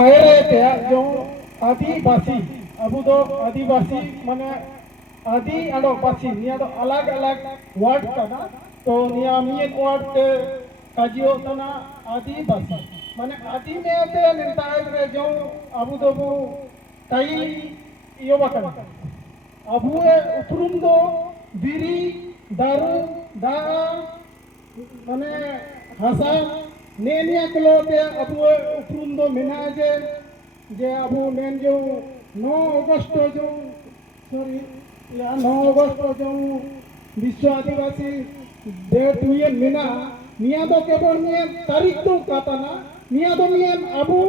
आयरे ते जो आदिवासी अबू दो आदिवासी माने आदि अडो पासी निया दो अलग अलग वर्ड कना तो निया मियन वर्ड ते काजियो तना आदिवासी माने आदि में ते निताय रे जो अबू दो बु ताई यो बकना अबू उपरुम दो बिरी दारू दा माने हसा नेनिया कलोते अबू उपरुम दो मिना जे अबू नेन जो 9 अगस्त जो सॉरी या 9 अगस्त जो विश्व आदिवासी डेट हुए मिना निया दो केवल निया तारीख तो कातना निया दो निया अबू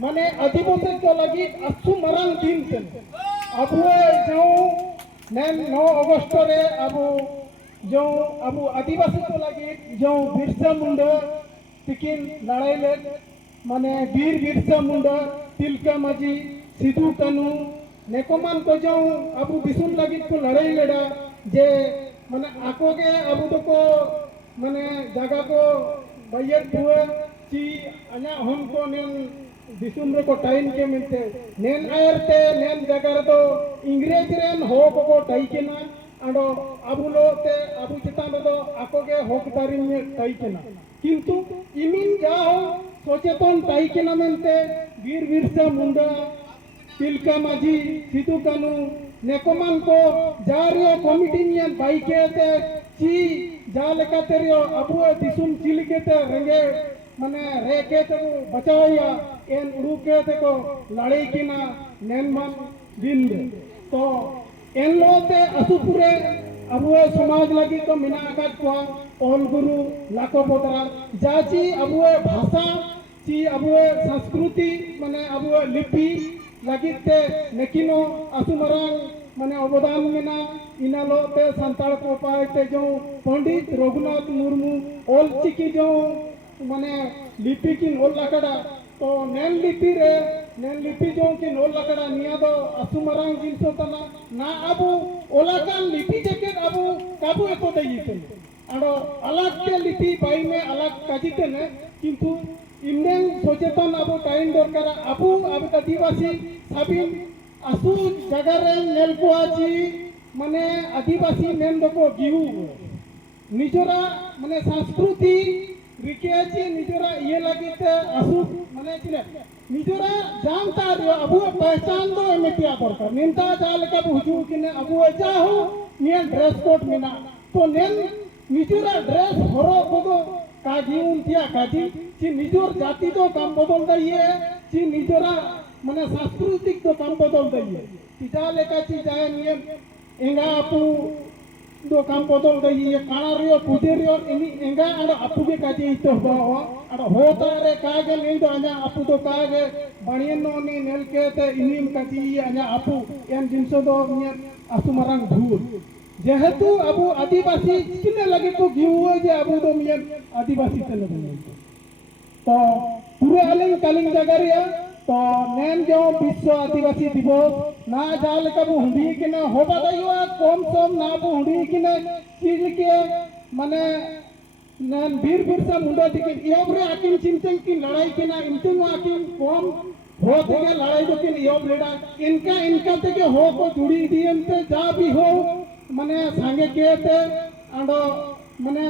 माने आदिवासी को लगी अच्छु मरंग दिन से अबू जो नेन 9 अगस्त रे अबू जो अबू आदिवासी को लगी जो बिरसा मुंडा तिकिन लड़ाई ले माने वीर बिरसा मुंडा तिलका माजी सिद्धू कानू नेकोमान को जो अबू दिसुम लगी को लड़ाई लड़ा जे माने आको के अबू तो को माने जगह को बैयत हुए ची अन्या हम को नेन दिसुम रे को टाइम के मिलते नेन आयरते नेन जगह तो इंग्रेज रेन हो को टाई के ना आडो अबू लोते अबू चितान दो आको के होकदारी में टाई के ना किंतु इमिन जाओ सचेतन टाई के ना मिलते वीर बिरसा मुंडा तिलका माजी सिद्धू कानू नेकोमान को जारियो कमिटी में बाइके ते ची जाले का तेरियो अबू दिसुम चिलके ते रंगे माने रेके ते बचाओया एन उड़ुके ते को लड़ाई की ना नेनमान दिन तो एन लोते असुपुरे अबू समाज लगी तो मिना आकाश को ओल गुरु लाको पोतरा जाची अबू भाषा ची अबू संस्कृति माने अबू लिपि लगिते नेकिनो असुमरांग माने अवदान मिना इनालो ते संताल को पाते जो पंडित रघुनाथ मुर्मू ओल चिकी जो माने लिपि की ओल लकड़ा तो नेन लिपि जो की ओल लकड़ा निया दो असुमरांग जिनसो तना ना अबू ओलाकान लिपि जके अबू काबू एको दईते आडो अलग के लिपि बाई में अलग काजिते ने किंतु इंडियन सचेतन अबू टाइम दरकार अबू अब आदिवासी साबिन असु जगह रे नेल को आजी माने आदिवासी नेन दको गिउ निजोरा माने संस्कृति रिकेची निजोरा ये लगिते असु माने चिले निजोरा जानता रे अबू पहचान दो एमेटिया दरकार निंता जाल का बुजु किने अबू जाहो नियन ड्रेस कोड मिना तो नेन निजोरा ड्रेस हरो बगो काजिउन तिया काजी ची निजोर जाति तो काम बदल दइए ची निजोरा माने सांस्कृतिक तो काम बदल दइए तिता लेका ची जाय नियम एंगा आपु दो काम बदल दइए काना रियो पुजे रियो इनी एंगा आडो आपु के काजी तो हो आडो होता रे कागे नहीं दो आना आपु तो कागे बणियन नो नि नेल के ते इनिम काजी आना आपु एन जिनसो दो नियम असुमरंग धूर जेहेतु अबू आदिवासी किने लगे को गिउ जे अबू दो मियन आदिवासी से लगे तो पूरे अलिंग कालिंग जगरिया तो नेन जो विश्व आदिवासी दिवस ना जाल का हुंडी किने होबा दइवा कम सम ना हुंडी किने चीज के माने नेन वीर बिरसा मुंडा दिके योबरे आकिन चिंतन की लड़ाई के ना इंतन आकिन कम हो थे लड़ाई जो किन योब लेडा इनका ते के हो को जुड़ी दियम ते जा भी हो माने सांगे के ते आडो माने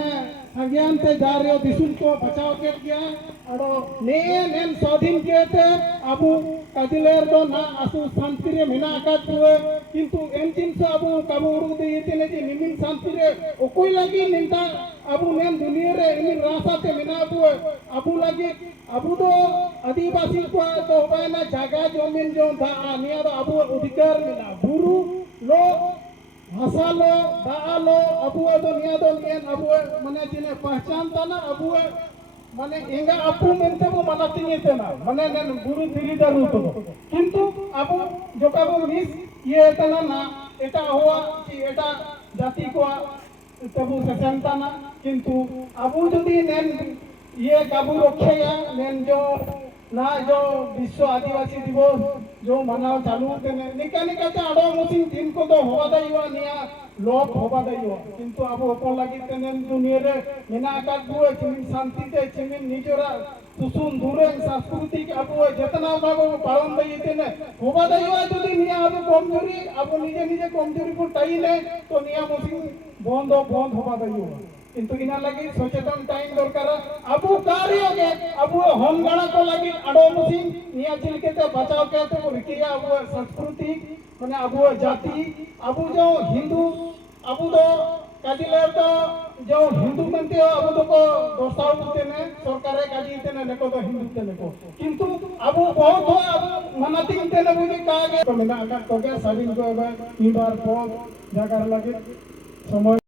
सांगयान ते जा रियो दिसुन को बचाव के गया आडो नेन स्वाधीन के ते अबू काजिलेर दो ना असु शांति रे मिना का तुए किंतु एनजिन से अबू काबूरु दे येते जे निमिन शांति रे ओकोई लगी निंता अबू नेन दुनिया रे इमिन रासा ते मिना अबू लगी अबू दो आदिवासी को तो बायना जगह जमीन जो दा निया दो अबू अधिकार मिला बुरु लो भाषा लो दा लो अबू दुनिया दो नियन अबू माने जिने पहचान तना अबू माने एंगा अपू मेनते को माना तिनी तेना माने नेन गुरु तिरी दारु तो किंतु अबू जोका को मिस ये तना ना एटा हुआ कि एटा जाति को तबु सचंता ना किंतु अबू जदी नेन ये काबू रखेया नेन जो ना जो विश्व आदिवासी दिवस जो मनाव चालू तेने निका निका ते आडो मसिन दिन को तो होवा दइवा निया लोक होवा दइवा किंतु अब ओको लागि तेने दुनिया रे मिना का बुए चिमिन शांति ते चिमिन निजोरा सुसुन दुरें सांस्कृतिक अब जितना बाबू पालन दई तेने होबा दईवा जुदी निया अब कमजोरी अब निजे निजे कमजोरी को टाइले तो निया मुसिंग बंद होबा दईवा किंतु इना लगी सचेतन टाइम दरकार अब कार्य के अब होमगाणा को लगी अडो मुसिंग निया चिलकेते बचाव केते रिकिया अब सांस्कृतिक माने अब जाति अब जो हिंदू अब तो काजिले तो जो हिंदू मनते हो अब तो को दोस्ताव बुते ने सरकार काजी तेने ने को तो हिंदू तेने को किंतु अब बहुत हो अब मनाती तेने बुझे कागे तो मेना का तो के साबिन को अब 3 बार पो जाकर लगे समय